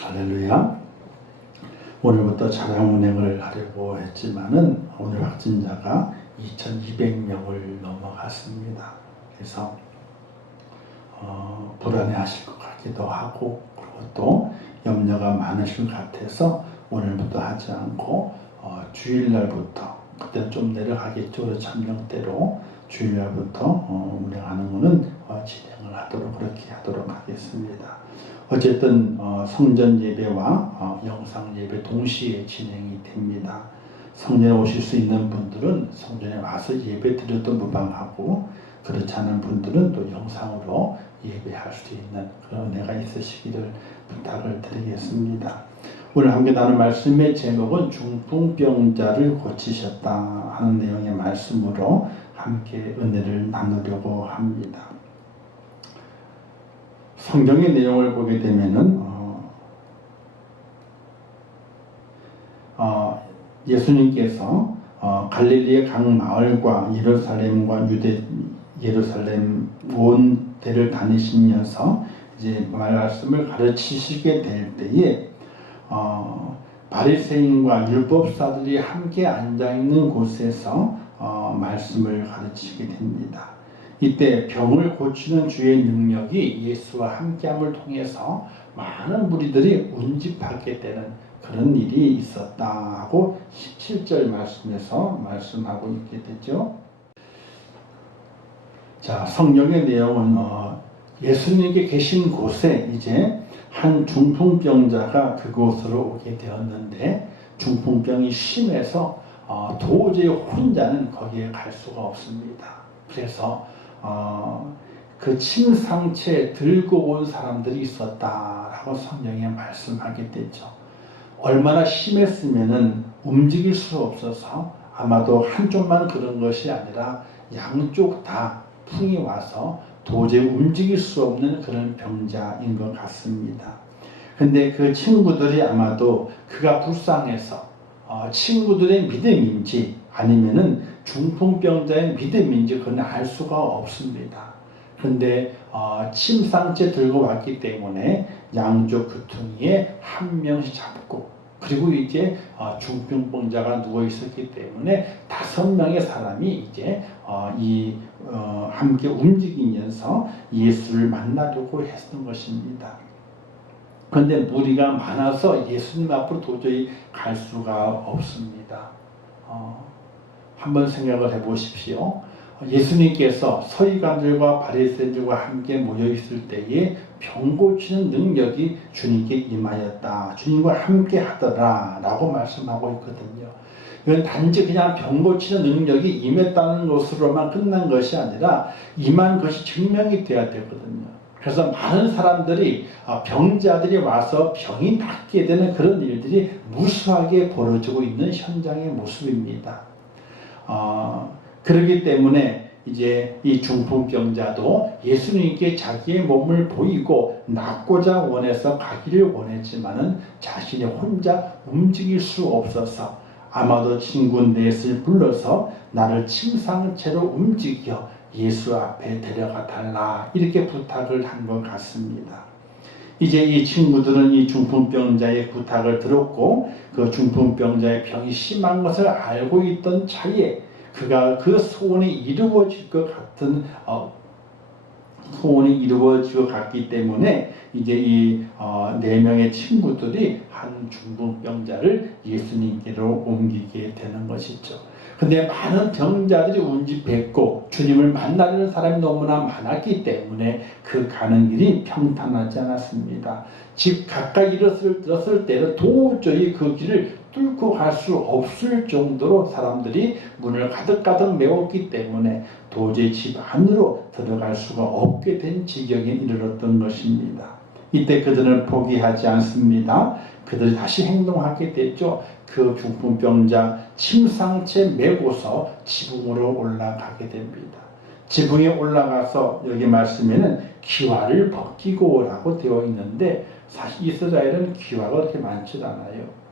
할렐루야. 오늘부터 차량 운행을 하려고 했지만은 오늘 확진자가 2,200명을 넘어갔습니다. 그래서 불안해하실 것 같기도 하고, 그리고 또 염려가 많으실 것 같아서 오늘부터 하지 않고 주일날부터, 그때는 좀 내려가겠죠. 참령대로 주일날부터 운행하는 것은 진행을 하도록, 그렇게 하도록 하겠습니다. 어쨌든 성전 예배와 영상 예배 동시에 진행이 됩니다. 성전에 오실 수 있는 분들은 성전에 와서 예배 드려도 무방하고, 그렇지 않은 분들은 또 영상으로 예배할 수 있는 그런 은혜가 있으시기를 부탁을 드리겠습니다. 오늘 함께 나눌 말씀의 제목은 중풍병자를 고치셨다 하는 내용의 말씀으로 함께 은혜를 나누려고 합니다. 성경의 내용을 보게 되면은 예수님께서 갈릴리의 각 마을과 예루살렘과 예루살렘 온 데를 다니시면서 이제 말씀을 가르치시게 될 때에 바리새인과 율법사들이 함께 앉아 있는 곳에서 말씀을 가르치게 됩니다. 이때 병을 고치는 주의 능력이 예수와 함께함을 통해서 많은 무리들이 운집하게 되는 그런 일이 있었다 하고 17절 말씀에서 말씀하고 있게 되죠. 자, 성경의 내용은 예수님께 계신 곳에 이제 한 중풍병자가 그곳으로 오게 되었는데, 중풍병이 심해서 도저히 혼자는 거기에 갈 수가 없습니다. 그래서 그 침상채 들고 온 사람들이 있었다라고 성경에 말씀하게 되죠. 얼마나 심했으면은 움직일 수 없어서 아마도 한쪽만 그런 것이 아니라 양쪽 다 풍이 와서 도저히 움직일 수 없는 그런 병자인 것 같습니다. 근데 그 친구들이 아마도 그가 불쌍해서 친구들의 믿음인지 아니면은 중풍병자의 믿음인지 그건 알 수가 없습니다. 그런데 침상째 들고 왔기 때문에 양쪽 귀퉁이에 한 명씩 잡고, 그리고 이제 중풍병자가 누워 있었기 때문에 5명의 사람이 이제 함께 움직이면서 예수를 만나려고 했던 것입니다. 그런데 무리가 많아서 예수님 앞으로 도저히 갈 수가 없습니다. 한번 생각을 해보십시오. 예수님께서 서기관들과 바리새인들과 함께 모여 있을 때에 병 고치는 능력이 주님께 임하였다, 주님과 함께 하더라 라고 말씀하고 있거든요. 이건 단지 그냥 병 고치는 능력이 임했다는 것으로만 끝난 것이 아니라 임한 것이 증명이 되어야 되거든요. 그래서 많은 사람들이 병자들이 와서 병이 낫게 되는 그런 일들이 무수하게 벌어지고 있는 현장의 모습입니다. 그렇기 때문에 이제 이 중풍병자도 예수님께 자기의 몸을 보이고 낫고자 원해서 가기를 원했지만은 자신이 혼자 움직일 수 없어서 아마도 친구 넷을 불러서 나를 침상채로 움직여 예수 앞에 데려가 달라 이렇게 부탁을 한 것 같습니다. 이제 이 친구들은 이 중풍병자의 부탁을 들었고, 그 중풍병자의 병이 심한 것을 알고 있던 차에 그가 그 소원이 이루어질 것 같은 소원이 이루어질 것 같기 때문에 이제 이 4명의 친구들이 한 중풍병자를 예수님께로 옮기게 되는 것이죠. 근데 많은 병자들이 운집했고 주님을 만나려는 사람이 너무나 많았기 때문에 그 가는 길이 평탄하지 않았습니다. 집 가까이 들었을 때는 도저히 그 길을 뚫고 갈 수 없을 정도로 사람들이 문을 가득가득 메웠기 때문에 도저히 집 안으로 들어갈 수가 없게 된 지경에 이르렀던 것입니다. 이때 그들은 포기하지 않습니다. 그들이 다시 행동하게 됐죠. 그 중풍병자 침상채 메고서 지붕으로 올라가게 됩니다. 지붕에 올라가서 여기 말씀에는 기와를 벗기고 라고 되어 있는데, 사실 이스라엘은 기와가 그렇게 많지 않아요.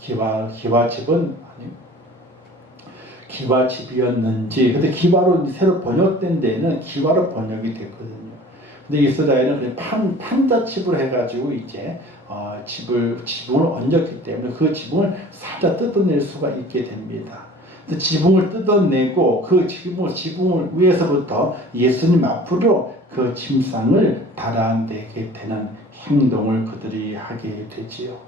기와집은 기와집이었는지, 근데 기와로 새로 번역된 데에는 기와로 번역이 됐거든요. 근데 이스라엘은 그냥 판자칩을 해가지고 이제 지붕을 얹었기 때문에 그 지붕을 살짝 뜯어낼 수가 있게 됩니다. 지붕을 뜯어내고 그 지붕을 위에서부터 예수님 앞으로 그 침상을 달아내게 되는 행동을 그들이 하게 되지요.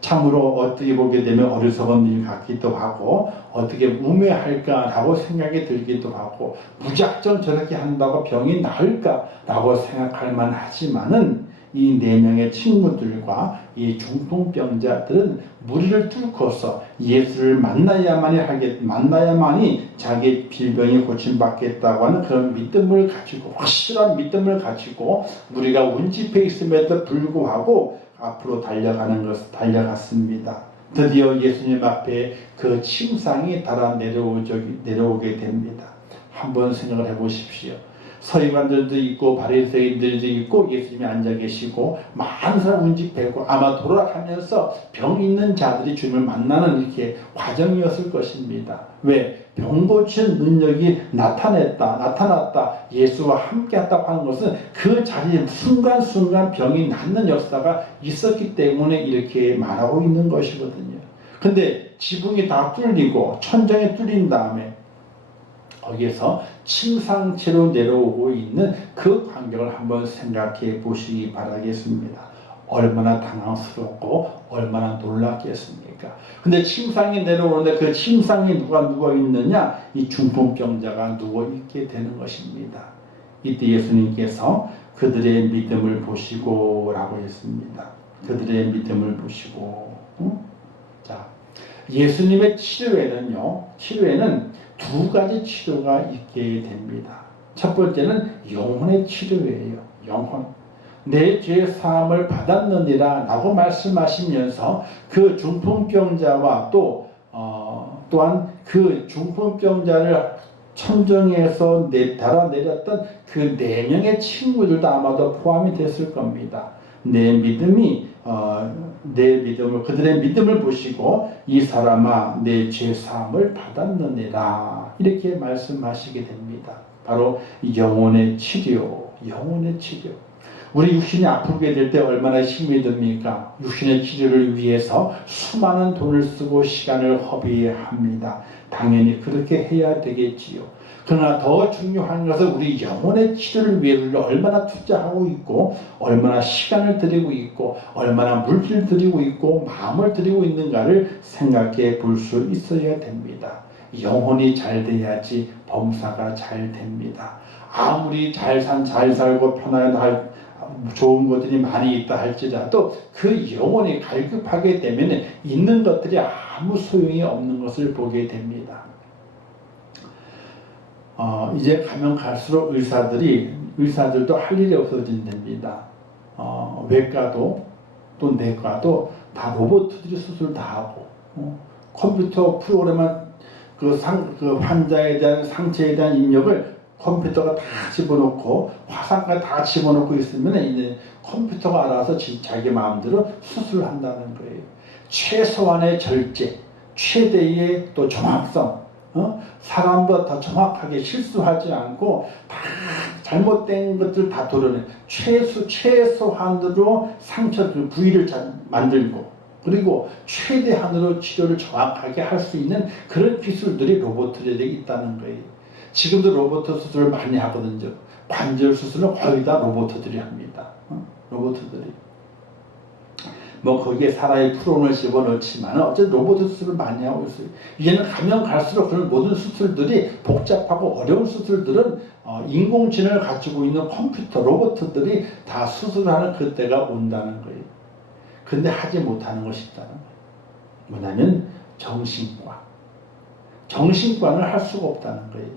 참으로 어떻게 보게 되면 어리석은 일 같기도 하고 어떻게 우매할까라고 생각이 들기도 하고 무작정 저렇게 한다고 병이 나을까라고 생각할 만하지만은 이 네 명의 친구들과 이 중풍병자들은 무리를 뚫고서 예수를 만나야만이 자기 질병이 고침받겠다고 하는 그런 믿음을 가지고 확실한 믿음을 가지고 무리가 운집해 있음에도 불구하고 앞으로 달려갔습니다. 드디어 예수님 앞에 그 침상이 달아 내려오게 됩니다. 한번 생각을 해보십시오. 서기관들도 있고 바리새인들도 있고 예수님이 앉아 계시고 많은 사람 운집했고 아마 돌아가면서 병 있는 자들이 주님을 만나는 이렇게 과정이었을 것입니다. 왜? 병 고치는 능력이 나타났다. 예수와 함께했다고 하는 것은 그 자리에 순간순간 병이 낫는 역사가 있었기 때문에 이렇게 말하고 있는 것이거든요. 근데 지붕이 다 뚫리고 천장이 뚫린 다음에 거기에서 침상체로 내려오고 있는 그 광경을 한번 생각해 보시기 바라겠습니다. 얼마나 당황스럽고 얼마나 놀랐겠습니까? 근데 침상이 내려오는데 그 침상에 누가 누워 있느냐? 이 중풍병자가 누워 있게 되는 것입니다. 이때 예수님께서 그들의 믿음을 보시고 라고 했습니다. 그들의 믿음을 보시고. 자, 예수님의 치료에는 두 가지 치료가 있게 됩니다. 첫 번째는 영혼의 치료예요. 영혼. 내 죄 사함을 받았느니라 라고 말씀하시면서 그 중풍병자와 또한 그 중풍병자를 천정에서 달아내렸던 그 네 명의 친구들도 아마도 포함이 됐을 겁니다. 그들의 믿음을 보시고 이 사람아 내 죄 사함을 받았느니라 이렇게 말씀하시게 됩니다. 바로 영혼의 치료. 우리 육신이 아프게 될 때 얼마나 힘이 듭니까? 육신의 치료를 위해서 수많은 돈을 쓰고 시간을 허비합니다. 당연히 그렇게 해야 되겠지요. 그러나 더 중요한 것은 우리 영혼의 치료를 위해서 얼마나 투자하고 있고 얼마나 시간을 들이고 있고 얼마나 물질을 들이고 있고 마음을 들이고 있는가를 생각해 볼 수 있어야 됩니다. 영혼이 잘 돼야지 범사가 잘 됩니다. 아무리 잘 살고 편하게 좋은 것들이 많이 있다 할지라도 그 영혼이 갈급하게 되면 있는 것들이 아무 소용이 없는 것을 보게 됩니다. 이제 가면 갈수록 의사들도 할 일이 없어진답니다. 외과도 또 내과도 다 로봇들이 수술 다 하고 컴퓨터 프로그램만 그 환자에 대한 상처에 대한 입력을 컴퓨터가 다 집어넣고 화상까지 다 집어넣고 있으면 이제 컴퓨터가 알아서 자기 마음대로 수술을 한다는 거예요. 최소한의 절제, 최대의 또 정확성, 사람보다 더 정확하게 실수하지 않고 다 잘못된 것들 다 도려내 최소한으로 상처 부위를 만들고 그리고 최대한으로 치료를 정확하게 할 수 있는 그런 기술들이 로봇들에게 있다는 거예요. 지금도 로봇 수술을 많이 하거든요. 관절 수술은 거의 다 로봇들이 합니다. 로봇들이. 거기에 사람의 프론을 집어넣지만 어쨌든 로봇 수술을 많이 하고 있어요. 이제는 가면 갈수록 그런 모든 수술들이 복잡하고 어려운 수술들은 인공지능을 가지고 있는 컴퓨터 로봇들이 다 수술하는 그때가 온다는 거예요. 근데 하지 못하는 것이 있다는 거예요. 뭐냐면 정신과는 할 수가 없다는 거예요.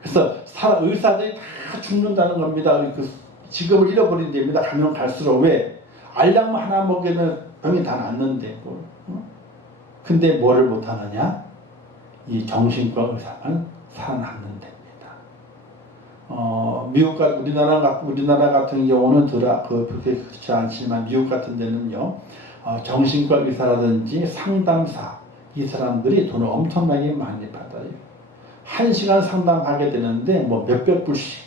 그래서 의사들이 다 죽는다는 겁니다. 그 직업을 잃어버린답니다. 가면 갈수록. 왜? 알약만 하나 먹으면 병이 다 낫는데 근데 뭐를 못하느냐? 이 정신과 의사만 살아남는 됩니다. 우리나라 같은 경우는 그렇게 그렇지 않지만 미국 같은 데는요, 정신과 의사라든지 상담사 이 사람들이 돈을 엄청나게 많이 받아요. 1시간 상담하게 되는데 몇백 불씩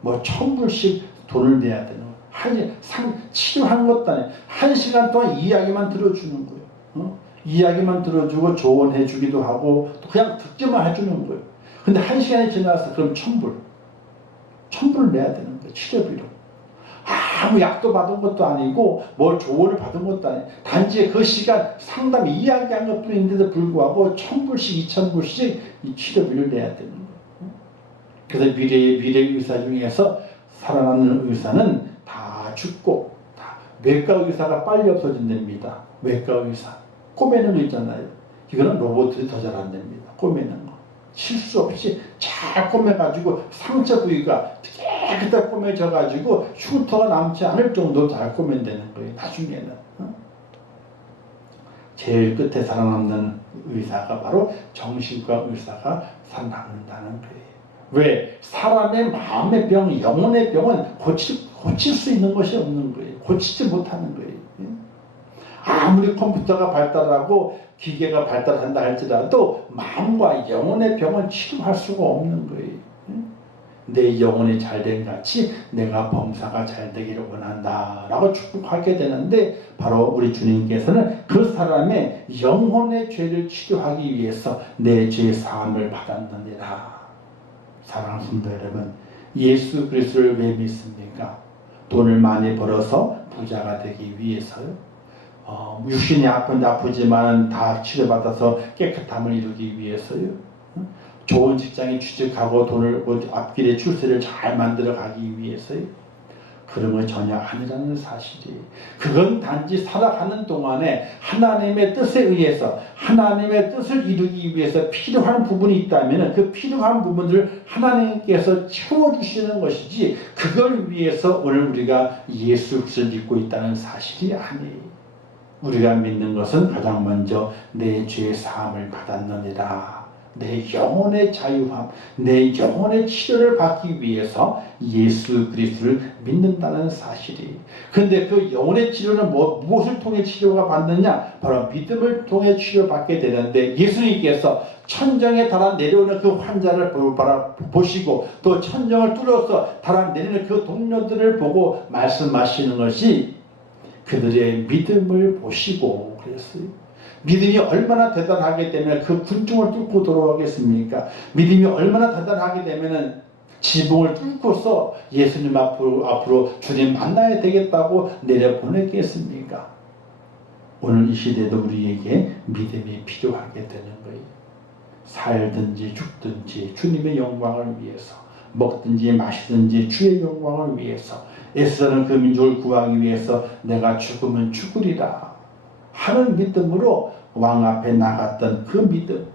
뭐 1,000불씩 돈을 내야 되는 거예요. 치료하는 것도 아니에요. 1시간 동안 이야기만 들어주는 거예요. 이야기만 들어주고 조언해 주기도 하고 또 그냥 듣기만 해주는 거예요. 근데 1시간이 지나서 그럼 1,000불을 내야 되는 거예요. 치료비로. 아무 약도 받은 것도 아니고 뭘 조언을 받은 것도 아니에요. 단지 그 시간 상담 이야기한 것뿐인데도 불구하고 1,000불씩 2,000불씩 이 치료비를 내야 되는 거예요. 그래서 미래 의사 중에서 살아남는 의사는 다 죽고 다 외과 의사가 빨리 없어진답니다. 외과 의사 꼬매는 거 있잖아요. 이거는 로봇들이 더 잘한답니다. 꼬매는 거 실수 없이 잘 꼬매가지고 상처 부위가 깨끗하게 꼬매져가지고 흉터가 남지 않을 정도로 잘 꼬맨다는 거예요. 나중에는 제일 끝에 살아남는 의사가 바로 정신과 의사가 살아남는다는 거예요. 왜? 사람의 마음의 병, 영혼의 병은 고칠 수 있는 것이 없는 거예요. 고치지 못하는 거예요. 아무리 컴퓨터가 발달하고 기계가 발달한다 할지라도 마음과 영혼의 병은 치료할 수가 없는 거예요. 내 영혼이 잘된 같이 내가 범사가 잘 되기를 원한다 라고 축복하게 되는데 바로 우리 주님께서는 그 사람의 영혼의 죄를 치료하기 위해서 내 죄 사함을 받았느니라. 사랑하는 성도 여러분, 예수 그리스도를 왜 믿습니까? 돈을 많이 벌어서 부자가 되기 위해서요. 육신이 아프지만 다 치료받아서 깨끗함을 이루기 위해서요. 좋은 직장에 취직하고 돈을 앞길에 출세를 잘 만들어 가기 위해서요. 그런 건 전혀 아니라는 사실이에요. 그건 단지 살아가는 동안에 하나님의 뜻에 의해서 하나님의 뜻을 이루기 위해서 필요한 부분이 있다면 그 필요한 부분들을 하나님께서 채워주시는 것이지 그걸 위해서 오늘 우리가 예수 그리스도를 믿고 있다는 사실이 아니에요. 우리가 믿는 것은 가장 먼저 내 죄 사함을 받았느니라. 내 영혼의 자유함, 내 영혼의 치료를 받기 위해서 예수 그리스도를 믿는다는 사실이. 근데 그 영혼의 치료는 무엇을 통해 치료가 받느냐? 바로 믿음을 통해 치료받게 되는데 예수님께서 천정에 달아 내려오는 그 환자를 보시고 또 천정을 뚫어서 달아 내리는 그 동료들을 보고 말씀하시는 것이 그들의 믿음을 보시고 그랬어요. 믿음이 얼마나 대단하게 되면 그 군중을 뚫고 돌아오겠습니까? 믿음이 얼마나 대단하게 되면 지붕을 뚫고서 예수님 앞으로 주님 만나야 되겠다고 내려보냈겠습니까? 오늘 이 시대도 우리에게 믿음이 필요하게 되는 거예요. 살든지 죽든지 주님의 영광을 위해서, 먹든지 마시든지 주의 영광을 위해서, 애쓰는 그 민족을 구하기 위해서 내가 죽으면 죽으리라 하는 믿음으로 왕 앞에 나갔던 그 믿음,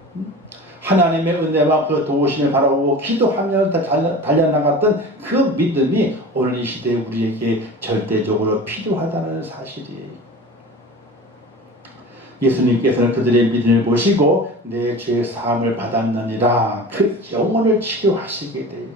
하나님의 은혜와 그 도우심을 바라보고 기도하면서 달려나갔던 그 믿음이 오늘 이 시대에 우리에게 절대적으로 필요하다는 사실이에요. 예수님께서는 그들의 믿음을 보시고 내 죄 사함을 받았느니라 그 영혼을 치료하시게 돼요.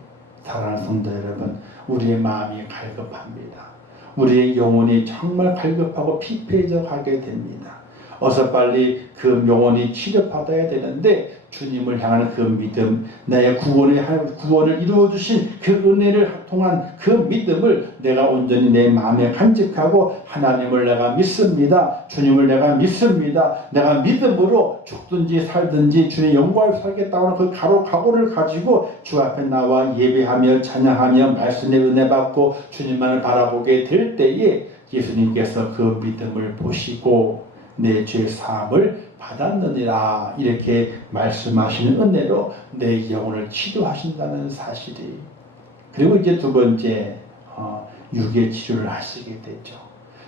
사랑하는 성도 여러분, 우리의 마음이 갈급합니다. 우리의 영혼이 정말 갈급하고 피폐해져 가게 됩니다. 어서 빨리 그 영혼이 치료받아야 되는데 주님을 향하는 그 믿음, 나의 구원을 이루어주신 그 은혜를 통한 그 믿음을 내가 온전히 내 마음에 간직하고 하나님을 내가 믿습니다. 주님을 내가 믿습니다. 내가 믿음으로 죽든지 살든지 주의 영광을 살겠다고 하는 그 각오를 가지고 주 앞에 나와 예배하며 찬양하며 말씀의 은혜 받고 주님만을 바라보게 될 때에 예수님께서 그 믿음을 보시고 내 죄 사함을 받았느니라 이렇게 말씀하시는 은혜로 내 영혼을 치료하신다는 사실이. 그리고 이제 두 번째 육의 치료를 하시게 되죠.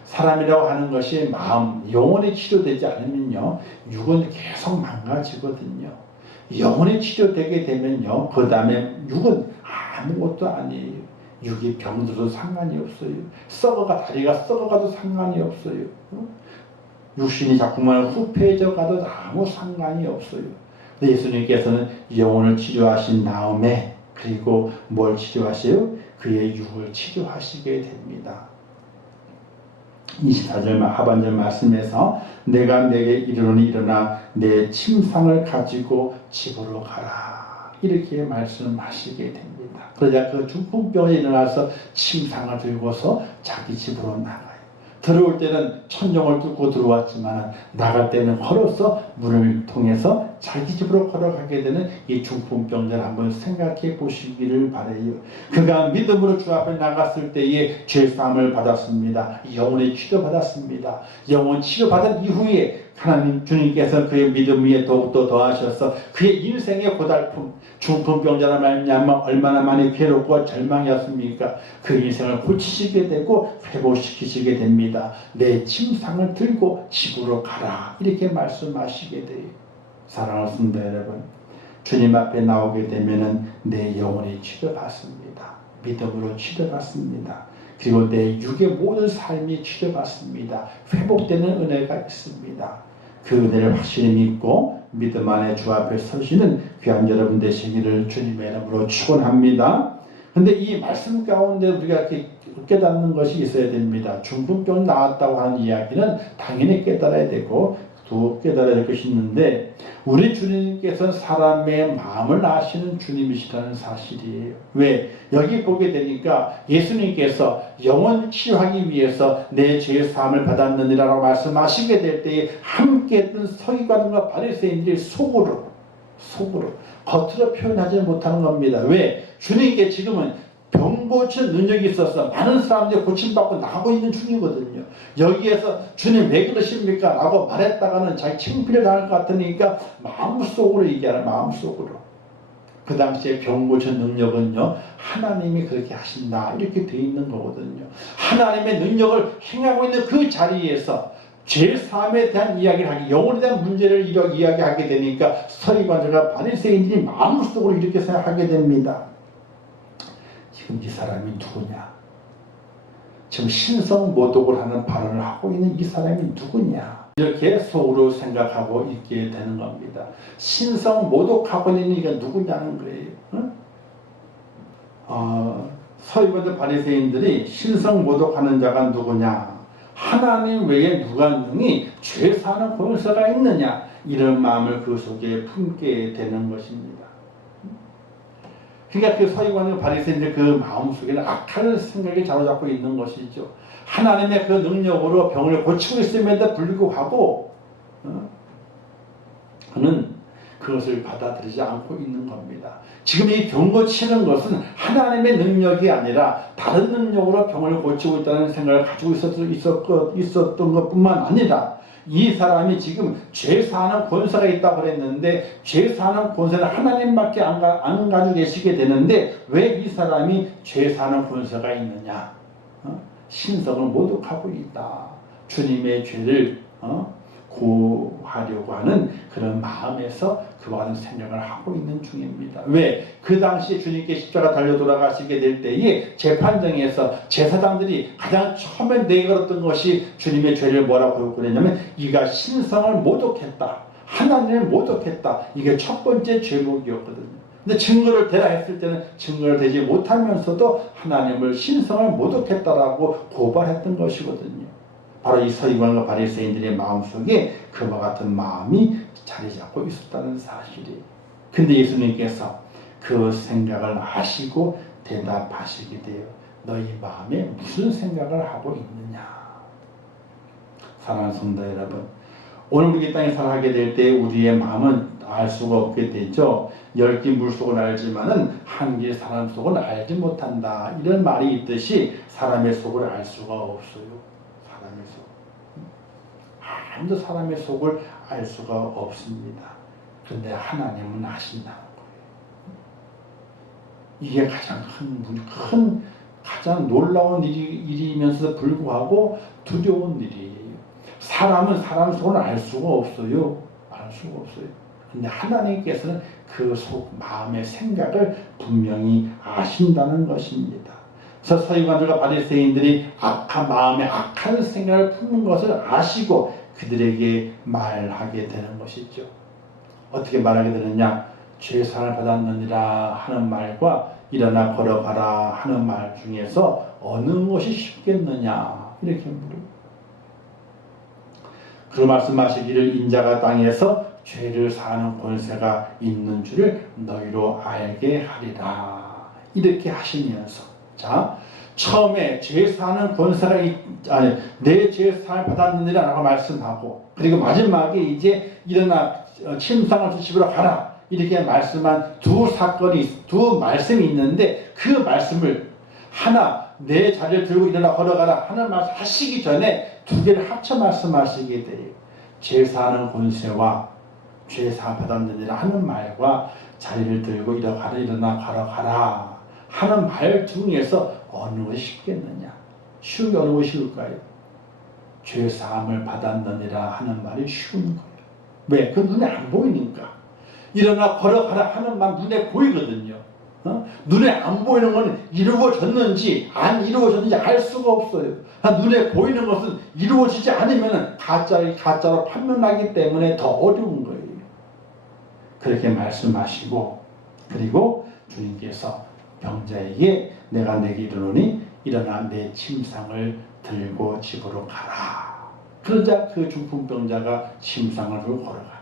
사람이라고 하는 것이 마음, 영혼이 치료되지 않으면요 육은 계속 망가지거든요. 영혼이 치료되게 되면요 그 다음에 육은 아무것도 아니에요. 육이 병들어도 상관이 없어요. 다리가 썩어가도 상관이 없어요. 육신이 자꾸만 후패해져 가도 아무 상관이 없어요. 예수님께서는 영혼을 치료하신 다음에 그리고 뭘 치료하세요? 그의 육을 치료하시게 됩니다. 24절 하반절 말씀에서 내가 내게 이르노니 일어나 내 침상을 가지고 집으로 가라 이렇게 말씀하시게 됩니다. 그러자 그 중풍병이 일어나서 침상을 들고서 자기 집으로 나가요. 들어올 때는 천정을 뚫고 들어왔지만 나갈 때는 걸어서 문을 통해서 자기 집으로 걸어가게 되는 이 중풍병자를 한번 생각해 보시기를 바라요. 그가 믿음으로 주 앞에 나갔을 때에 죄사함을 받았습니다. 영혼의 치료받았습니다. 영혼 치료받은 이후에 하나님 주님께서 그의 믿음 위에 더욱더 더하셔서 그의 인생의 고달픔, 중풍병자라 말미암아 얼마나 많이 괴롭고 절망이었습니까? 그 인생을 고치시게 되고 회복시키시게 됩니다. 내 침상을 들고 집으로 가라, 이렇게 말씀하시게 돼요. 사랑하는 성도 여러분, 주님 앞에 나오게 되면은 내 영혼이 치료받습니다. 믿음으로 치료받습니다. 그리고 내 육의 모든 삶이 치료받습니다. 회복되는 은혜가 있습니다. 그 은혜를 확실히 믿고 믿음 안에 주 앞에 서시는 귀한 여러분 되시기를 주님의 이름으로 축원합니다. 근데 이 말씀 가운데 우리가 깨닫는 것이 있어야 됩니다. 중풍병 나았다고 하는 이야기는 당연히 깨달아야 되고 또 깨달아야 될 것이 있는데, 우리 주님께서는 사람의 마음을 아시는 주님이시라는 사실이에요. 왜? 여기 보게 되니까 예수님께서 영혼 치유하기 위해서 내 죄의 사함을 받았느니라고 말씀하시게 될 때에 함께 했던 서기관과 바리새인들이 속으로 겉으로 표현하지 못하는 겁니다. 왜? 주님께 지금은 병 고치는 능력이 있어서 많은 사람들이 고침받고 나가고 있는 중이거든요. 여기에서 주님 왜 그러십니까? 라고 말했다가는 자기 창피를 당할 것 같으니까 마음속으로 얘기하는, 마음속으로. 그 당시에 병 고치는 능력은요, 하나님이 그렇게 하신다, 이렇게 되어 있는 거거든요. 하나님의 능력을 행하고 있는 그 자리에서 죄사함에 대한 이야기를 하기, 영혼에 대한 문제를 이야기하게 되니까 서기관들과 바리새인들이 마음속으로 이렇게 생각하게 됩니다. 지금 이 사람이 누구냐? 지금 신성모독을 하는 발언을 하고 있는 이 사람이 누구냐? 이렇게 속으로 생각하고 있게 되는 겁니다. 신성모독하고 있는 이가 누구냐는 거예요. 서기관들 바리새인들이 신성모독하는 자가 누구냐? 하나님 외에 누가 능히 죄사하는 권세가 있느냐? 이런 마음을 그 속에 품게 되는 것입니다. 그러니까 그 서기관과 바리새인들 그 마음속에는 악한 생각이 자로잡고 있는 것이죠. 하나님의 그 능력으로 병을 고치고 있음에도 불구하고 그는 그것을 받아들이지 않고 있는 겁니다. 지금 이 병 고치는 것은 하나님의 능력이 아니라 다른 능력으로 병을 고치고 있다는 생각을 가지고 있었던 것뿐만 아니라, 이 사람이 지금 죄사하는 권세가 있다고 그랬는데 죄사하는 권세는 하나님밖에 안 가지고 계시게 되는데 왜 이 사람이 죄사하는 권세가 있느냐? 신성을 모독하고 있다. 주님의 죄를 고하려고 하는 그런 마음에서 그와 같은 생각을 하고 있는 중입니다. 왜? 그 당시에 주님께 십자가 달려 돌아가시게 될 때에 재판정에서 제사장들이 가장 처음에 내걸었던 것이 주님의 죄를 뭐라고 그랬냐면 이가 신성을 모독했다, 하나님을 모독했다, 이게 첫 번째 죄목이었거든요. 근데 증거를 대라 했을 때는 증거를 대지 못하면서도 하나님을 신성을 모독했다라고 고발했던 것이거든요. 바로 이 서기관과 바리새인들의 마음속에 그와 같은 마음이 자리 잡고 있었다는 사실이에요. 근데 예수님께서 그 생각을 아시고 대답하시게 돼요. 너희 마음에 무슨 생각을 하고 있느냐? 사랑하는 성도 여러분, 오늘 우리 이 땅에 살아가게 될 때 우리의 마음은 알 수가 없게 되죠. 10길 물속은 알지만은 한 길 사람 속은 알지 못한다, 이런 말이 있듯이 사람의 속을 알 수가 없어요. 사람의 속. 아무도 사람의 속을 알 수가 없습니다. 그런데 하나님은 아신다는 거예요. 이게 가장 가장 놀라운 일이면서 불구하고 두려운 일이에요. 사람은 사람 속을 알 수가 없어요. 알 수가 없어요. 근데 하나님께서는 그 속 마음의 생각을 분명히 아신다는 것입니다. 그래서 서기관들과 바리새인들이 마음에 악한 생각을 품는 것을 아시고 그들에게 말하게 되는 것이죠. 어떻게 말하게 되느냐? 죄사함을 받았느니라 하는 말과 일어나 걸어가라 하는 말 중에서 어느 것이 쉽겠느냐? 이렇게 물어요. 그 말씀하시기를 인자가 땅에서 죄를 사하는 권세가 있는 줄을 너희로 알게 하리라. 이렇게 하시면서, 자, 처음에 죄 사하는 권세가 내 죄 사함을 받았느니라 라고 말씀하고, 그리고 마지막에 이제 일어나 침상을 집으로 가라 이렇게 말씀한 두 말씀이 있는데, 그 말씀을 하나, 내 자리를 들고 일어나 걸어가라 하는 말씀 하시기 전에 두 개를 합쳐 말씀하시게 돼요. 죄 사하는 권세와 죄 사함 받았느니라 하는 말과 자리를 들고 일어나 걸어가라 하는 말 중에서 어느 것이 쉽겠느냐? 쉬운 게 어느 것이 쉬울까요? 죄 사함을 받았느니라 하는 말이 쉬운 거예요. 왜? 그 눈에 안 보이니까. 일어나 걸어가라 하는 말 눈에 보이거든요. 눈에 안 보이는 건 이루어졌는지 안 이루어졌는지 알 수가 없어요. 눈에 보이는 것은 이루어지지 않으면 가짜로 판명나기 때문에 더 어려운 거예요. 그렇게 말씀하시고, 그리고 주님께서 병자에게 내가 내게 이르노니 일어나 내 침상을 들고 집으로 가라. 그러자 그 중풍병자가 침상을 들고 걸어가.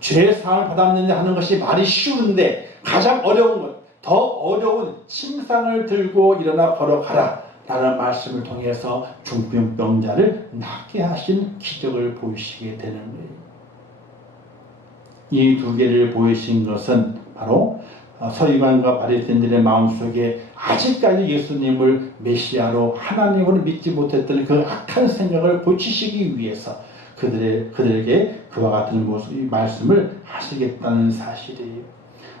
죄 사함을 받았느냐 하는 것이 말이 쉬운데 가장 어려운 것, 더 어려운 침상을 들고 일어나 걸어가라 라는 말씀을 통해서 중풍병자를 낫게 하신 기적을 보이시게 되는 거예요. 이 두 개를 보이신 것은 바로 서기관과 바리새인들의 마음속에 아직까지 예수님을 메시아로 하나님으로 믿지 못했던 그 악한 생각을 고치시기 위해서 그들에게 그와 같은 말씀을 하시겠다는 사실이에요.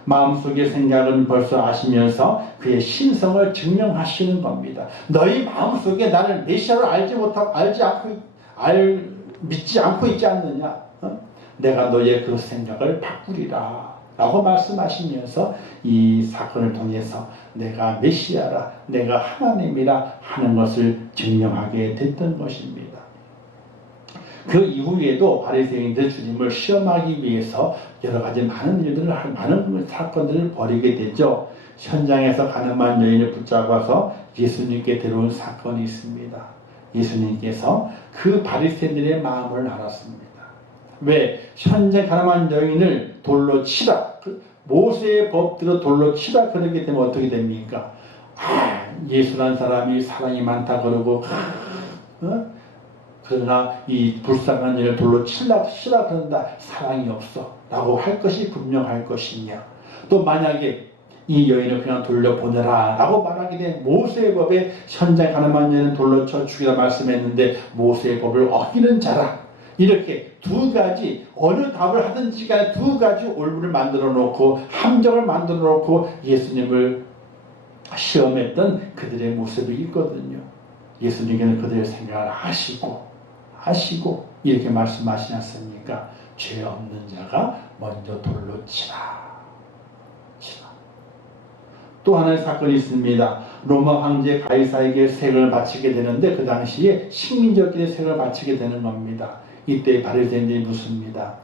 마음속의 생각은 벌써 아시면서 그의 신성을 증명하시는 겁니다. 너희 마음속에 나를 메시아로 믿지 않고 있지 않느냐? 내가 너의 그 생각을 바꾸리라 라고 말씀하시면서 이 사건을 통해서 내가 메시아라, 내가 하나님이라 하는 것을 증명하게 됐던 것입니다. 그 이후에도 바리새인들 주님을 시험하기 위해서 여러 가지 많은 사건들을 벌이게 되죠. 현장에서 가늠한 여인을 붙잡아서 예수님께 데려온 사건이 있습니다. 예수님께서 그 바리새인들의 마음을 알았습니다. 왜? 현재 가늠한 여인을 돌로 치라, 모세의 법대로 돌로 치라 그러게 되면 어떻게 됩니까? 예수란 사람이 사랑이 많다 그러고 그러나 이 불쌍한 여인을 돌로 치라 그런다, 사랑이 없어 라고 할 것이 분명할 것이냐. 또 만약에 이 여인을 그냥 돌려보내라 라고 말하게 되면 모세의 법에 현재 가늠한 여인은 돌로 쳐 죽이라 말씀했는데 모세의 법을 어기는 자라, 이렇게 두 가지, 어느 답을 하든지 간에 두 가지 올무를 만들어 놓고 함정을 만들어 놓고 예수님을 시험했던 그들의 모습이 있거든요. 예수님께는 그들의 생각을 하시고 이렇게 말씀하시지 않습니까? 죄 없는 자가 먼저 돌로 치라. 또 하나의 사건이 있습니다. 로마 황제 가이사에게 세금을 바치게 되는데 그 당시에 식민지들의 세금을 바치게 되는 겁니다. 이때 바리새인들이 묻습니다.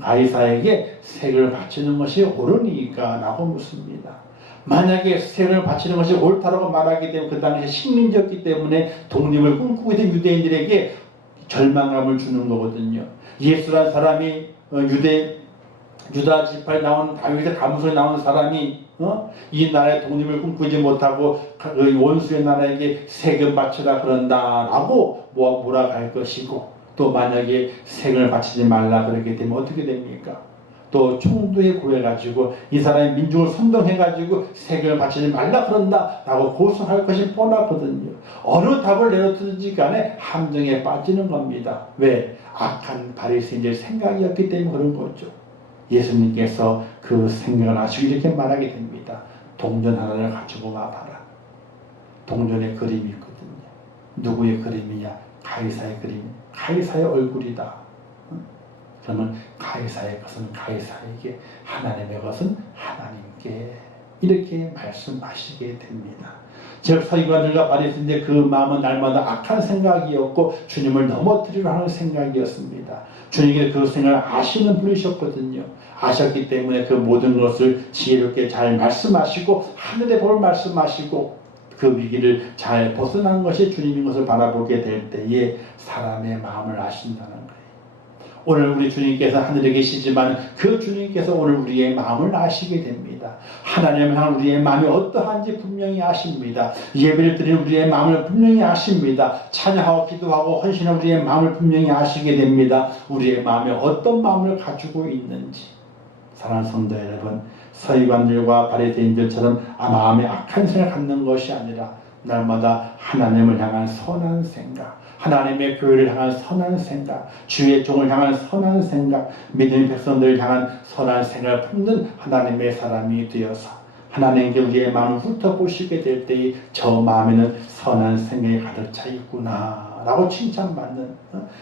가이사에게 세금을 바치는 것이 옳으니까 라고 묻습니다. 만약에 세금을 바치는 것이 옳다라고 말하게 되면 그 당시에 식민지였기 때문에 독립을 꿈꾸고 있던 유대인들에게 절망감을 주는 거거든요. 예수란 사람이 유다 지파에 나온 다윗의 감소에 나오는 사람이 이 나라의 독립을 꿈꾸지 못하고 그 원수의 나라에게 세금 바치라 그런다라고 몰아갈 것이고, 또 만약에 세금을 바치지 말라 그렇게 되면 어떻게 됩니까? 또 총독에 구해가지고 이 사람의 민중을 선동해가지고 세금을 바치지 말라 그런다라고 고소할 것이 뻔하거든요. 어느 답을 내놓든지 간에 함정에 빠지는 겁니다. 왜? 악한 바리새인들의 생각이었기 때문에 그런 거죠. 예수님께서 그 생각을 아시고 이렇게 말하게 됩니다. 동전 하나를 가지고 와봐라. 동전에 그림이 있거든요. 누구의 그림이냐? 가이사의 그림, 가이사의 얼굴이다. 그러면 가이사의 것은 가이사에게, 하나님의 것은 하나님께, 이렇게 말씀하시게 됩니다. 즉 서기관들과 바리새인들의 그 마음은 날마다 악한 생각이었고 주님을 넘어뜨리려 하는 생각이었습니다. 주님께서 그 생각을 아시는 분이셨거든요. 아셨기 때문에 그 모든 것을 지혜롭게 잘 말씀하시고 하늘의 법을 말씀하시고 그 위기를 잘 벗어난 것이 주님인 것을 바라보게 될 때에 사람의 마음을 아신다는 거예요. 오늘 우리 주님께서 하늘에 계시지만 그 주님께서 오늘 우리의 마음을 아시게 됩니다. 하나님을 향한 우리의 마음이 어떠한지 분명히 아십니다. 예배를 드리는 우리의 마음을 분명히 아십니다. 찬양하고 기도하고 헌신한 우리의 마음을 분명히 아시게 됩니다. 우리의 마음에 어떤 마음을 가지고 있는지. 사랑하는 성도 여러분, 서기관들과 바리새인들처럼 마음에 악한 생각을 갖는 것이 아니라 날마다 하나님을 향한 선한 생각, 하나님의 교회를 향한 선한 생각, 주의 종을 향한 선한 생각, 믿음의 백성들을 향한 선한 생각을 품는 하나님의 사람이 되어서 하나님께 우리의 마음을 훑어보시게 될 때에 저 마음에는 선한 생각이 가득 차 있구나 라고 칭찬받는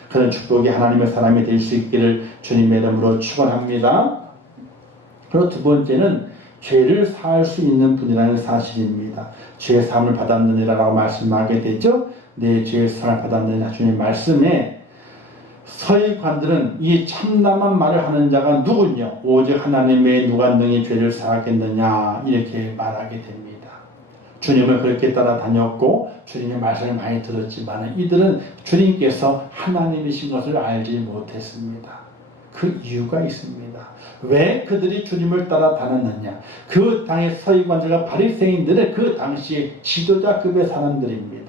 그런 축복이 하나님의 사람이 될 수 있기를 주님의 이름으로 축원합니다. 그리고 두 번째는 죄를 사할 수 있는 분이라는 사실입니다. 죄 사함을 받았느니라라고 말씀하게 되죠. 내 죄의 사함을 받았느니라 주님 말씀에 서기관들은 이 참담한 말을 하는 자가 누구냐? 오직 하나님의 누가 능히 죄를 사하겠느냐? 이렇게 말하게 됩니다. 주님을 그렇게 따라다녔고 주님의 말씀을 많이 들었지만 이들은 주님께서 하나님이신 것을 알지 못했습니다. 그 이유가 있습니다. 왜 그들이 주님을 따라다녔느냐? 그 당의 서기관들과 바리새인들은 그 당시에 지도자급의 사람들입니다.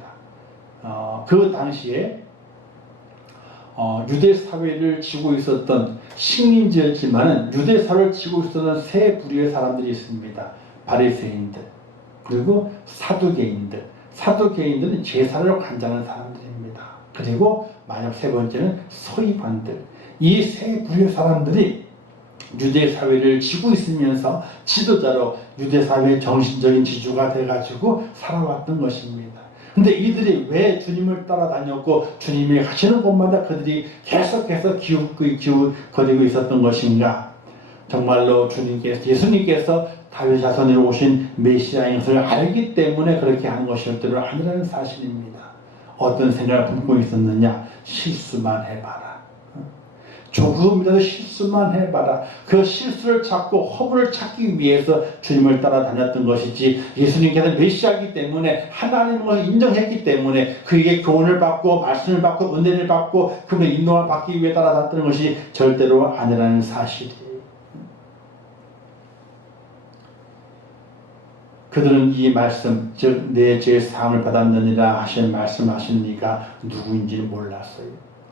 그 당시에 유대 사회를 지고 있었던 식민지였지만 유대 사회를 지고 있었던 세 부류의 사람들이 있습니다. 바리새인들, 그리고 사두개인들. 사두개인들은 제사를 관장하는 사람들입니다. 그리고 마지막 세 번째는 서기관들. 이 세 부류의 사람들이 유대 사회를 지고 있으면서 지도자로 유대 사회의 정신적인 지주가 돼가지고 살아왔던 것입니다. 근데 이들이 왜 주님을 따라다녔고 주님이 가시는 곳마다 그들이 계속해서 기웃거리고 있었던 것인가? 정말로 예수님께서 다윗 자손으로 오신 메시아인 것을 알기 때문에 그렇게 하는 것이었던 아니라는 사실입니다. 어떤 생각을 품고 있었느냐? 실수만 해봐라. 조금이라도 실수만 해봐라. 그 실수를 찾고 허물을 찾기 위해서 주님을 따라다녔던 것이지, 예수님께서 메시아이기 때문에 하나님을 인정했기 때문에 그에게 교훈을 받고 말씀을 받고 은혜를 받고 그분의 인도를 받기 위해 따라다녔던 것이 절대로 아니라는 사실이에요. 그들은 이 말씀, 즉 내 죄 사함을 받았느니라 하신 말씀하신 이가 누구인지를 몰랐어요.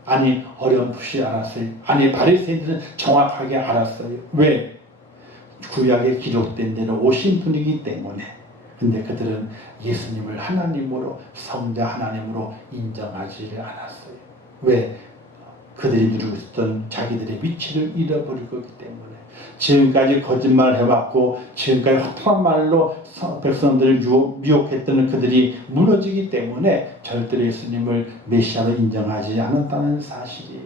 아니 어렴풋이 알았어요. 아니 바리새인들은 정확하게 알았어요. 왜? 구약에 기록된 대로 오신 분이기 때문에. 근데 그들은 예수님을 하나님으로, 성자 하나님으로 인정하지 않았어요. 왜? 그들이 누리고 있었던 자기들의 위치를 잃어버리고 있기 때문에. 지금까지 거짓말을 해왔고 지금까지 허탄 말로 백성들을 미혹했던 그들이 무너지기 때문에 절대로 예수님을 메시아로 인정하지 않았다는 사실이에요.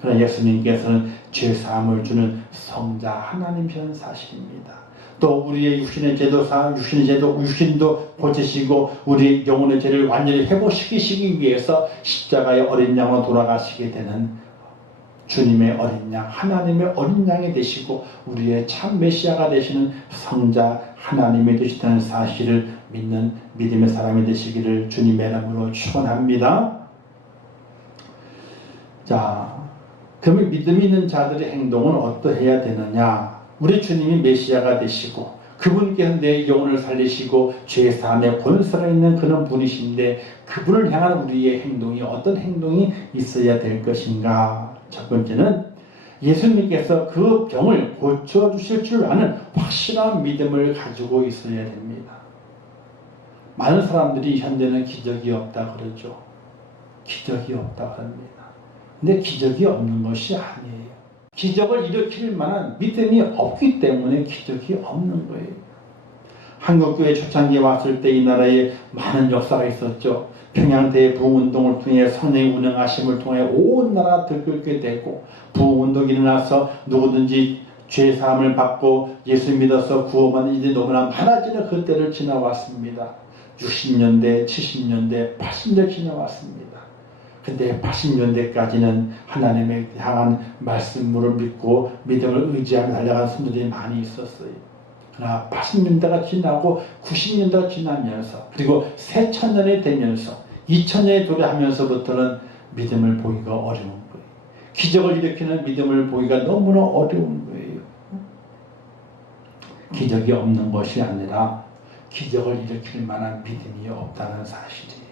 그러나 예수님께서는 죄사함을 주는 성자 하나님이라는 사실입니다. 또 우리의 육신의 제도사, 육신도 고치시고 우리 영혼의 죄를 완전히 회복시키시기 위해서 십자가의 어린 양으로 돌아가시게 되는 주님의 어린 양, 하나님의 어린 양이 되시고 우리의 참 메시아가 되시는 성자 하나님이 되시다는 사실을 믿는 믿음의 사람이 되시기를 주님의 이름으로 축원합니다. 자, 그러면 믿음이 있는 자들의 행동은 어떠해야 되느냐? 우리 주님이 메시아가 되시고 그분께서 내 영혼을 살리시고 죄사함의 권세가 있는 그런 분이신데 그분을 향한 우리의 행동이 어떤 행동이 있어야 될 것인가? 첫 번째는 예수님께서 그 병을 고쳐주실 줄 아는 확실한 믿음을 가지고 있어야 됩니다. 많은 사람들이 현대는 기적이 없다 그러죠. 기적이 없다 그럽니다. 근데 기적이 없는 것이 아니에요. 기적을 일으킬 만한 믿음이 없기 때문에 기적이 없는 거예요. 한국교회 초창기에 왔을 때 이 나라에 많은 역사가 있었죠. 평양대회 부흥운동을 통해 성령의 운행하심을 통해 온 나라가 들끓게 되고 부흥운동이 일어나서 누구든지 죄사함을 받고 예수 믿어서 구원받는 이들이 너무나 많아지는 그때를 지나왔습니다. 60년대, 70년대, 80년대 지나왔습니다. 근데 80년대까지는 하나님의 향한 말씀을 믿고 믿음을 의지하며 달려간 성도들이 많이 있었어요. 그러나 80년대가 지나고 90년대가 지나면서 그리고 새 천년이 되면서 2000년에 도래하면서부터는 믿음을 보기가 어려운 거예요. 기적을 일으키는 믿음을 보기가 너무나 어려운 거예요. 기적이 없는 것이 아니라 기적을 일으킬 만한 믿음이 없다는 사실이에요.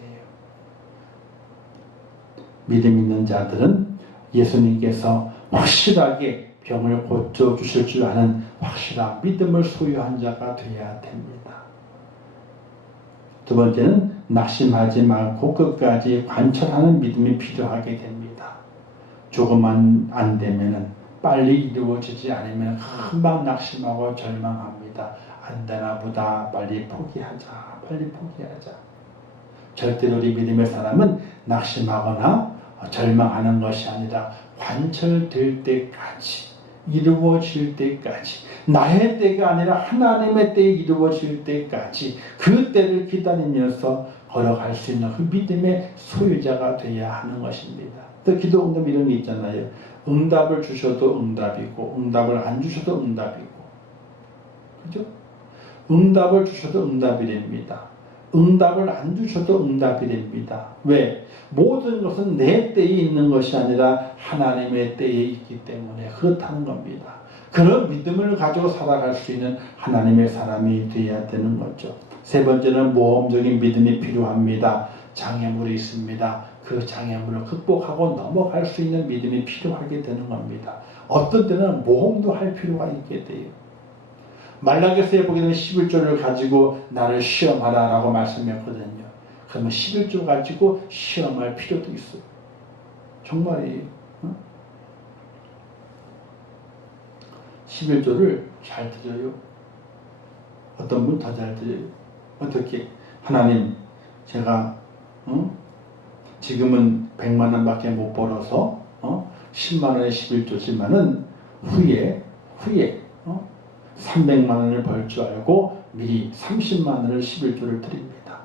믿음 있는 자들은 예수님께서 확실하게 병을 고쳐주실 줄 아는 확실한 믿음을 소유한 자가 되어야 됩니다. 두 번째는 낙심하지 말고 끝까지 관철하는 믿음이 필요하게 됩니다. 조금만 안 되면은 빨리 이루어지지 않으면 금방 낙심하고 절망합니다. 안 되나 보다. 빨리 포기하자. 빨리 포기하자. 절대로 우리 믿음의 사람은 낙심하거나 절망하는 것이 아니라 관철될 때까지, 이루어질 때까지, 나의 때가 아니라 하나님의 때에 이루어질 때까지 그 때를 기다리면서 걸어갈 수 있는 그 믿음의 소유자가 되어야 하는 것입니다. 또 기도 응답 이런 게 있잖아요. 응답을 주셔도 응답이고 응답을 안 주셔도 응답이고, 그죠? 응답을 주셔도 응답이랍니다. 응답을 안 주셔도 응답이랍니다. 왜? 모든 것은 내 때에 있는 것이 아니라 하나님의 때에 있기 때문에 그렇다는 겁니다. 그런 믿음을 가지고 살아갈 수 있는 하나님의 사람이 되어야 되는 거죠. 세 번째는 모험적인 믿음이 필요합니다. 장애물이 있습니다. 그 장애물을 극복하고 넘어갈 수 있는 믿음이 필요하게 되는 겁니다. 어떤 때는 모험도 할 필요가 있게 돼요. 말라기서에 보게 되면 11조를 가지고 나를 시험하라 라고 말씀했거든요. 그러면 11조 가지고 시험할 필요도 있어요. 정말이에요. 11조를 잘 드려요. 어떤 분 더 잘 드려요. 어떻게? 하나님, 제가 지금은 100만 원밖에 못 벌어서 10만 원의 11조지만은 후에 300만 원을 벌 줄 알고 미리 30만 원을 11조를 드립니다.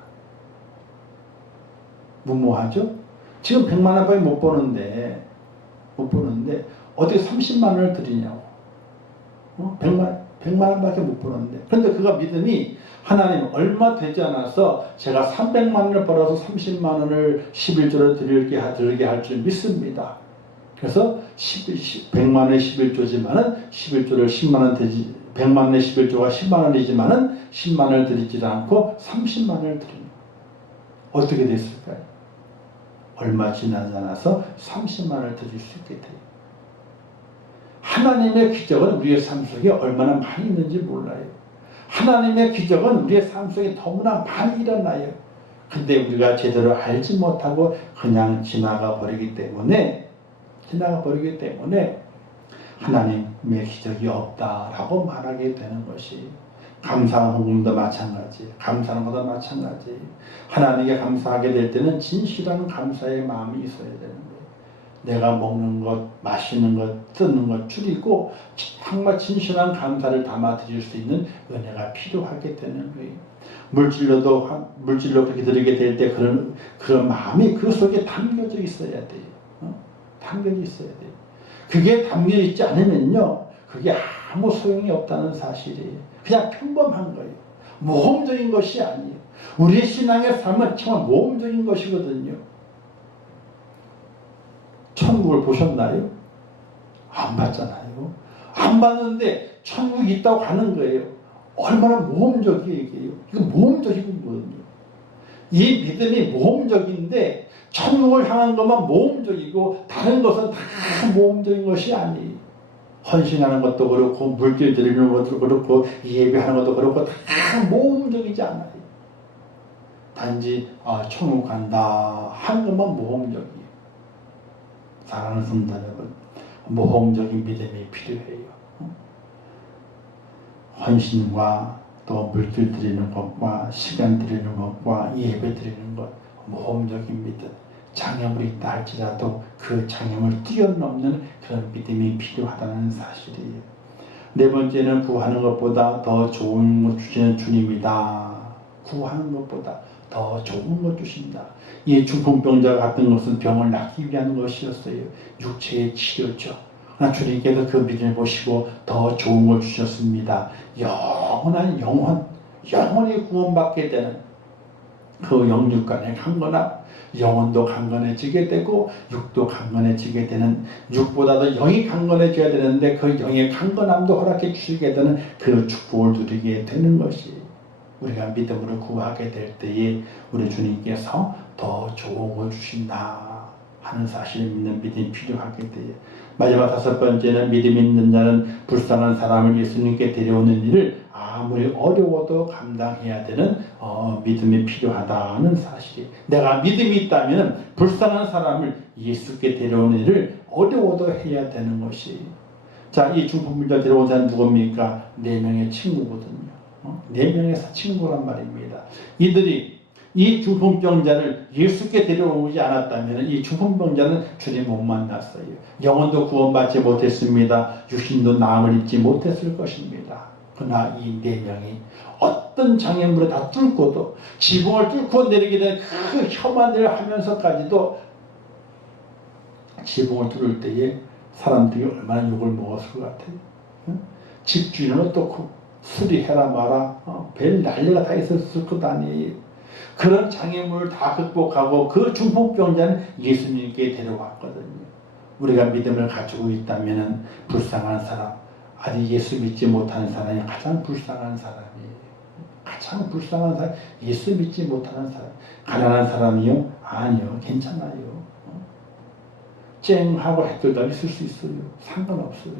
무모하죠? 지금 100만 원밖에 못 버는데 어떻게 30만 원을 드리냐고. 100만 원밖에 못 버는데. 그런데 그가 믿음이 하나님 얼마 되지 않아서 제가 300만 원을 벌어서 30만 원을 11조를 드리게 할 줄 믿습니다. 그래서 100만 원의 11조지만은 11조를 10만 원 되지, 100만 원의 11조가 10만 원이지만은 10만 원을 드리지 않고 30만 원을 드립니다. 어떻게 됐을까요? 얼마 지나지 않아서 30만 원을 드릴 수 있게 돼요. 하나님의 기적은 우리의 삶 속에 얼마나 많이 있는지 몰라요. 하나님의 기적은 우리의 삶 속에 너무나 많이 일어나요. 근데 우리가 제대로 알지 못하고 그냥 지나가 버리기 때문에 하나님의 기적이 없다라고 말하게 되는 것이, 감사하는 헌금도 마찬가지, 감사하는 것도 마찬가지. 하나님께 감사하게 될 때는 진실한 감사의 마음이 있어야 되는데, 내가 먹는 것, 마시는 것, 쓰는 것 줄이고 정말 진실한 감사를 담아 드릴 수 있는 은혜가 필요하게 되는 거예요. 물질로 그렇게 드리게 될 때 그런 마음이 그 속에 담겨져 있어야 돼요. 담겨져 있어야 돼요. 그게 담겨져 있지 않으면요, 그게 아무 소용이 없다는 사실이에요. 그냥 평범한 거예요. 모험적인 것이 아니에요. 우리의 신앙의 삶은 정말 모험적인 것이거든요. 천국을 보셨나요? 안 봤잖아요. 안 봤는데 천국이 있다고 가는 거예요. 얼마나 모험적이에요. 이거 모험적인 거거든요. 이 믿음이 모험적인데 천국을 향한 것만 모험적이고 다른 것은 다 모험적인 것이 아니에요. 헌신하는 것도 그렇고 물질 드리는 것도 그렇고 예배하는 것도 그렇고 다 모험적이지 않아요. 단지 천국 간다 하는 것만 모험적이에요. 사랑하는 성도 여러분, 모험적인 믿음이 필요해요. 헌신과 또 물질 드리는 것과 시간 드리는 것과 예배 드리는 것, 모험적인 믿음. 장애물이 있다 할지라도 그 장애물을 뛰어넘는 그런 믿음이 필요하다는 사실이에요. 네 번째는 구하는 것보다 더 좋은 것 주시는 주님이다. 구하는 것보다 더 좋은 것 주신다. 이 중풍병자 같은 것은 병을 낫기 위한 것이었어요. 육체의 치료죠. 그러나 주님께서 그 믿음을 보시고 더 좋은 걸 주셨습니다. 영원히 구원받게 되는 그 영육 간의 강건함, 영혼도 강건해지게 되고 육도 강건해지게 되는, 육보다도 영이 강건해져야 되는데 그 영의 강건함도 허락해 주시게 되는 그 축복을 누리게 되는 것이, 우리가 믿음으로 구하게 될 때에 우리 주님께서 더 좋은 걸 주신다 하는 사실을 믿는 믿음이 필요하게 돼요. 마지막 다섯 번째는 믿음 있는 자는 불쌍한 사람을 예수님께 데려오는 일을 아무리 어려워도 감당해야 되는 믿음이 필요하다는 사실이, 내가 믿음이 있다면 불쌍한 사람을 예수께 데려오는 일을 어려워도 해야 되는 것이. 자, 이 중풍병자 데려온 사람은 누굽니까? 4명의 친구거든요. 4명의 친구란 말입니다. 이들이 이 중풍병자를 예수께 데려오지 않았다면 이 중풍병자는 주님 못 만났어요. 영혼도 구원받지 못했습니다. 육신도 나음을 입지 못했을 것입니다. 그러나 이 4명이 어떤 장애물을 다 뚫고도, 지붕을 뚫고 내리게 된 그 험한 일을 하면서까지도 지붕을 뚫을 때에 사람들이 얼마나 욕을 먹었을 것 같아요. 집주인은 어떻고 수리해라 마라, 별 난리가 다 있었을 것 아니에요. 그런 장애물을 다 극복하고 그 중풍병자는 예수님께 데려왔거든요. 우리가 믿음을 가지고 있다면 불쌍한 사람, 아직 예수 믿지 못하는 사람이 가장 불쌍한 사람이에요. 가장 불쌍한 사람, 예수 믿지 못하는 사람. 가난한 사람이요? 아니요, 괜찮아요. 쨍하고 해들다 있을 수 있어요. 상관없어요.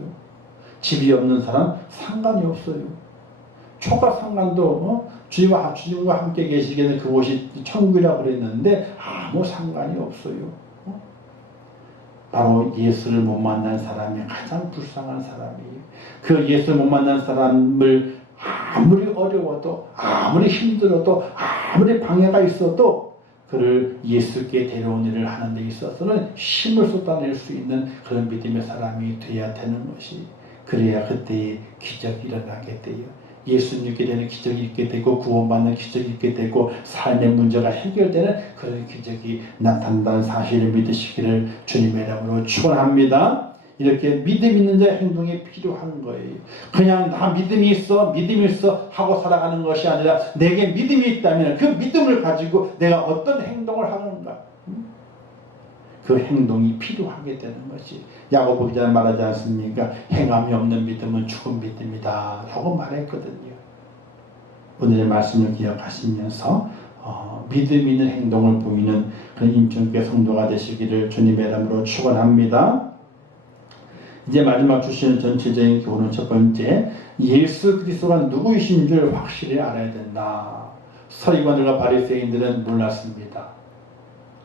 집이 없는 사람 상관이 없어요. 초가 상관도 주님과 함께 계시게 되는 그곳이 천국이라고 그랬는데 아무 상관이 없어요. 바로 예수를 못 만난 사람이 가장 불쌍한 사람이에요. 그 예수를 못 만난 사람을 아무리 어려워도, 아무리 힘들어도, 아무리 방해가 있어도 그를 예수께 데려온 일을 하는 데 있어서는 힘을 쏟아낼 수 있는 그런 믿음의 사람이 되어야 되는 것이, 그래야 그때의 기적이 일어나게 돼요. 예수님께 되는 기적이 있게 되고 구원받는 기적이 있게 되고 삶의 문제가 해결되는 그런 기적이 나타난다는 사실을 믿으시기를 주님의 이름으로 축원합니다. 이렇게 믿음 있는 자의 행동이 필요한 거예요. 그냥 나 믿음이 있어 하고 살아가는 것이 아니라 내게 믿음이 있다면 그 믿음을 가지고 내가 어떤 행동을 하는가, 그 행동이 필요하게 되는 것이, 야고보 기자는 말하지 않습니까? 행함이 없는 믿음은 죽은 믿음이다 라고 말했거든요. 오늘의 말씀을 기억하시면서 믿음 있는 행동을 보이는 그런 인천교회 성도가 되시기를 주님의 이름으로 축원합니다. 이제 마지막 주시는 전체적인 교훈은 첫 번째, 예수 그리스도가 누구이신 줄 확실히 알아야 된다. 서기관들과 바리새인들은 몰랐습니다.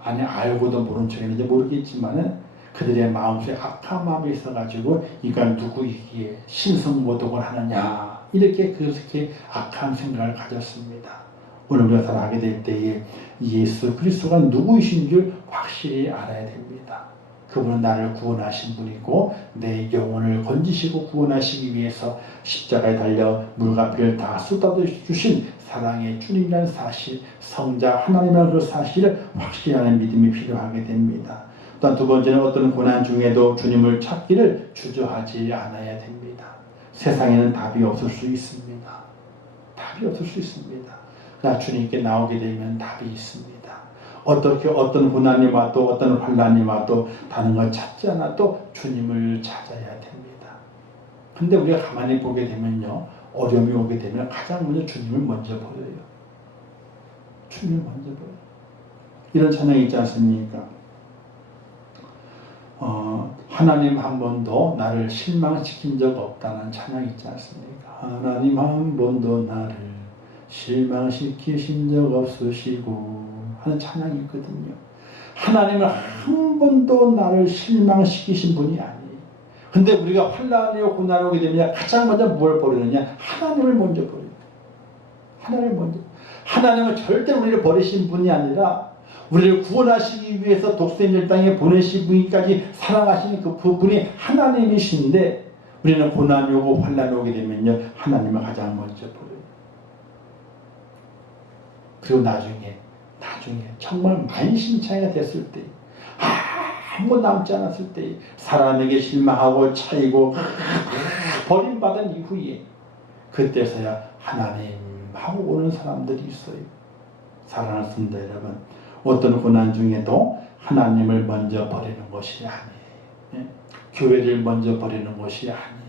아니, 알고도 모른 척했는지 모르겠지만은 그들의 마음속에 악한 마음이 있어가지고 이가 누구이기에 신성모독을 하느냐, 이렇게 그렇게 악한 생각을 가졌습니다. 오늘 우리가 살아가게 될 때에 예수 그리스도가 누구이신 줄 확실히 알아야 됩니다. 그분은 나를 구원하신 분이고 내 영혼을 건지시고 구원하시기 위해서 십자가에 달려 물과 피를 다 쏟아주신 사랑의 주님이라는 사실, 성자 하나님이라는 그 사실을 확실히 하는 믿음이 필요하게 됩니다. 또한 두 번째는 어떤 고난 중에도 주님을 찾기를 주저하지 않아야 됩니다. 세상에는 답이 없을 수 있습니다. 답이 없을 수 있습니다. 그러나 주님께 나오게 되면 답이 있습니다. 어떻게 어떤 고난이 와도 어떤 환난이 와도 다른 걸 찾지 않아도 주님을 찾아야 됩니다. 근데 우리가 가만히 보게 되면요, 어려움이 오게 되면 가장 먼저 주님을 먼저 보여요. 주님을 먼저 보여요. 이런 찬양이 있지 않습니까? 하나님 한 번도 나를 실망시킨 적 없다는 찬양이 있지 않습니까? 하나님 한 번도 나를 실망시키신 적 없으시고 하는 찬양이 있거든요. 하나님은 한 번도 나를 실망시키신 분이 아니에요. 근데 우리가 환난이 오고 고난이 오게 되면 가장 먼저 뭘 버리느냐? 하나님을 먼저 버려요. 하나님을 먼저. 하나님은 절대 우리를 버리신 분이 아니라 우리를 구원하시기 위해서 독생일 땅에 보내신 분까지 사랑하시는 그 분이 하나님이신데, 우리는 고난이 오고 환난이 오게 되면요, 하나님을 가장 먼저 버려요. 그리고 나중에 정말 만신창이가 됐을 때, 아무것도 남지 않았을 때, 사람에게 실망하고 차이고 버림받은 이후에 그때서야 하나님 하고 오는 사람들이 있어요. 살아났습니다. 여러분, 어떤 고난 중에도 하나님을 먼저 버리는 것이 아니에요. 예? 교회를 먼저 버리는 것이 아니에요.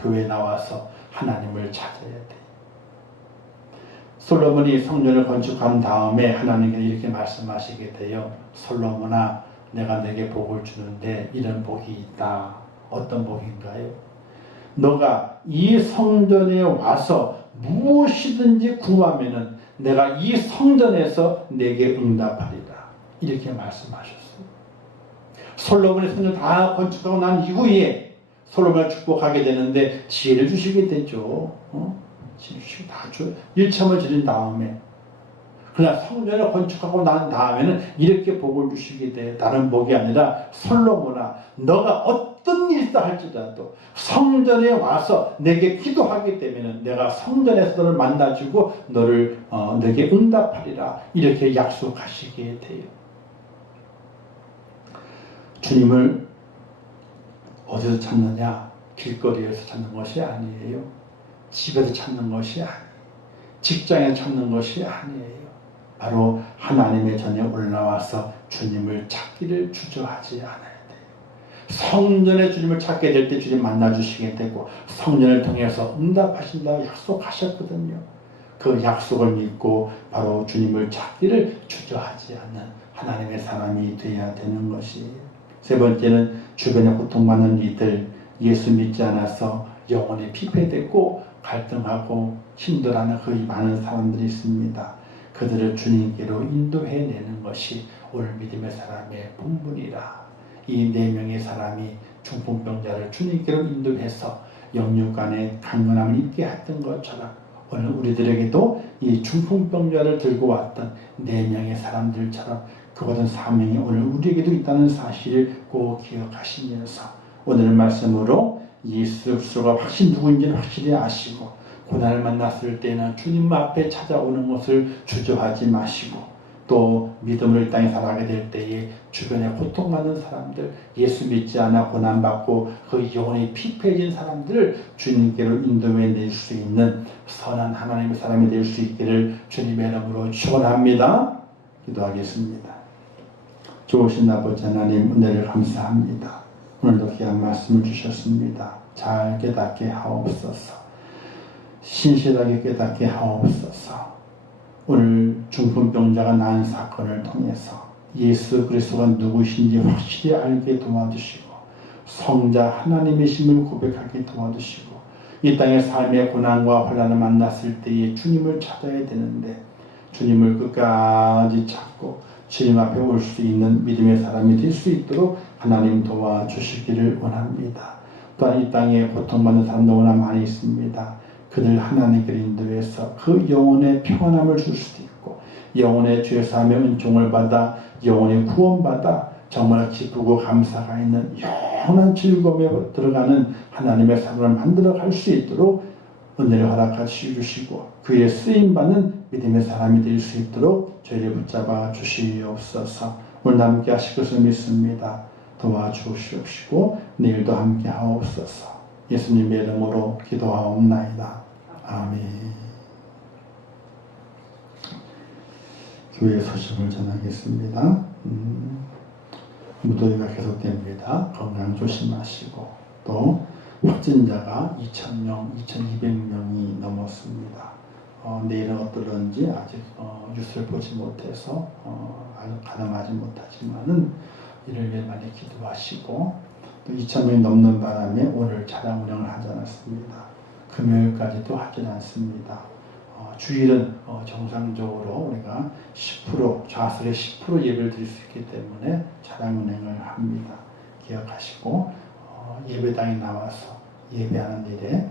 교회에 나와서 하나님을 찾아야 돼요. 솔로몬이 성전을 건축한 다음에 하나님께서 이렇게 말씀하시게 돼요. 솔로몬아, 내가 내게 복을 주는데 이런 복이 있다. 어떤 복인가요? 너가 이 성전에 와서 무엇이든지 구하면은 내가 이 성전에서 내게 응답하리라. 이렇게 말씀하셨어요. 솔로몬의 성전 다 건축하고 난 이후에 솔로몬을 축복하게 되는데 지혜를 주시게 되죠. 지혜를 주시고 다 줘요. 일참을 지른 다음에. 그러나 성전을 건축하고 난 다음에는 이렇게 복을 주시게 돼요. 다른 복이 아니라 솔로몬아, 너가 어떤 일이다 할지라도 성전에 와서 내게 기도하게 되면 내가 성전에서 너를 만나주고 너를 내게 응답하리라. 이렇게 약속하시게 돼요. 주님을 어디서 찾느냐? 길거리에서 찾는 것이 아니에요. 집에서 찾는 것이 아니에요. 직장에서 찾는 것이 아니에요. 바로 하나님의 전에 올라와서 주님을 찾기를 주저하지 않아야 돼요. 성전에 주님을 찾게 될 때 주님 만나주시게 되고 성전을 통해서 응답하신다고 약속하셨거든요. 그 약속을 믿고 바로 주님을 찾기를 주저하지 않는 하나님의 사람이 되어야 되는 것이에요. 세 번째는 주변에 고통받는 이들, 예수 믿지 않아서 영혼이 피폐되고 갈등하고 힘들어하는 그 많은 사람들이 있습니다. 그들을 주님께로 인도해내는 것이 오늘 믿음의 사람의 본분이라. 이 4명의 사람이 중풍병자를 주님께로 인도해서 영육간에 강건함을 입게 했던 것처럼 오늘 우리들에게도 이 중풍병자를 들고 왔던 4명의 사람들처럼 그 모든 사명이 오늘 우리에게도 있다는 사실을 꼭 기억하시면서 오늘 말씀으로 예수 그리스도가 확실히 누구인지는 확실히 아시고 고난을 만났을 때는 주님 앞에 찾아오는 것을 주저하지 마시고 또 믿음으로 이 땅에 살아가게 될 때에 주변에 고통받는 사람들, 예수 믿지 않아 고난받고 그 영혼이 피폐해진 사람들을 주님께로 인도해낼 수 있는 선한 하나님의 사람이 될 수 있기를 주님의 이름으로 축원합니다. 기도하겠습니다. 좋으신 아버지 하나님, 은혜를 감사합니다. 오늘도 귀한 말씀을 주셨습니다. 잘 깨닫게 하옵소서. 신실하게 깨닫게 하옵소서. 오늘 중풍병자가 난 사건을 통해서 예수 그리스도가 누구신지 확실히 알게 도와주시고 성자 하나님이심을 고백하게 도와주시고 이 땅의 삶의 고난과 환난을 만났을 때에 주님을 찾아야 되는데 주님을 끝까지 찾고 주님 앞에 올 수 있는 믿음의 사람이 될 수 있도록 하나님 도와주시기를 원합니다. 또한 이 땅에 고통받는 사람도 너무나 많이 있습니다. 그들 하나님께 인도해서 그 영혼의 평안함을 줄 수도 있고 영혼의 죄사함의 은총을 받아 영혼의 구원받아 정말 기쁘고 감사가 있는 영원한 즐거움에 들어가는 하나님의 사람을 만들어 갈 수 있도록 은혜를 허락하시 주시고 그의 쓰임받는 믿음의 사람이 될 수 있도록 저희를 붙잡아 주시옵소서. 오늘 함께 하실 것을 믿습니다. 도와주시옵시고 내일도 함께 하옵소서. 예수님의 이름으로 기도하옵나이다. 아멘. 교회 소식을 전하겠습니다. 무더위가 계속됩니다. 건강 조심하시고 또 확진자가 2,000명, 2,200명이 넘었습니다. 내일은 어떨런지 아직 뉴스를 보지 못해서 가늠하지 못하지만은 이를 위해 많이 기도하시고 또 2,000명이 넘는 바람에 오늘 차량 운영을 하지 않았습니다. 금요일까지도 하지 않습니다. 주일은 정상적으로 우리가 10% 좌석의 10% 예배를 드릴 수 있기 때문에 차량 운행을 합니다. 기억하시고 예배당에 나와서 예배하는 일에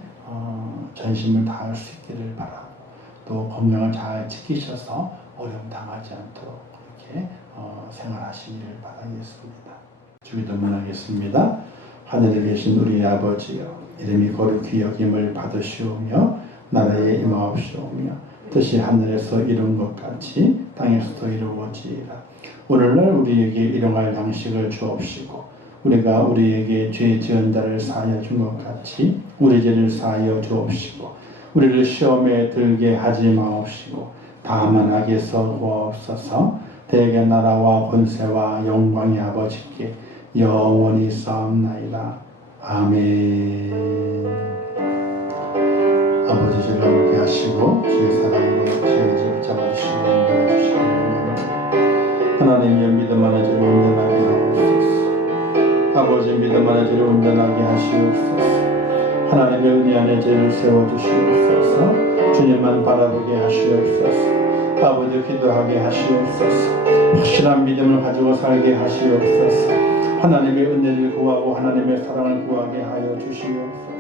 전심을 다할 수 있기를 바라고 또 건강을 잘 지키셔서 어려움 당하지 않도록 그렇게 생활하시기를 바라겠습니다. 주기도문하겠습니다. 하늘에 계신 우리 아버지여, 이름이 거룩히 여김을 받으시오며 나라에 임하옵시오며 뜻이 하늘에서 이룬 것 같이 땅에서도 이루어지이다. 오늘날 우리에게 일용할 양식을 주옵시고 우리가 우리에게 죄 지은 자를 사하여 준 것 같이 우리 죄를 사하여 주옵시고 우리를 시험에 들게 하지 마옵시고 다만 악에서 구하옵소서. 대개 나라와 권세와 영광이 아버지께 영원히 싸움나이다. 아멘. 아버지 주를 함께 하시고 주의 사랑으로 주의 붙잡아주시고 인도해 주시기 원합니다. 하나님의 믿음 안에 주를 온전하게 하옵소서. 아버지 믿음 안에 주를 온전하게 하시옵소서. 하나님의 은혜 안에 죄를 세워주시옵소서. 주님만 바라보게 하시옵소서. 아버지 기도하게 하시옵소서. 확실한 믿음을 가지고 살게 하시옵소서. 하나님의 은혜를 구하고 하나님의 사랑을 구하게 하여 주시옵소서.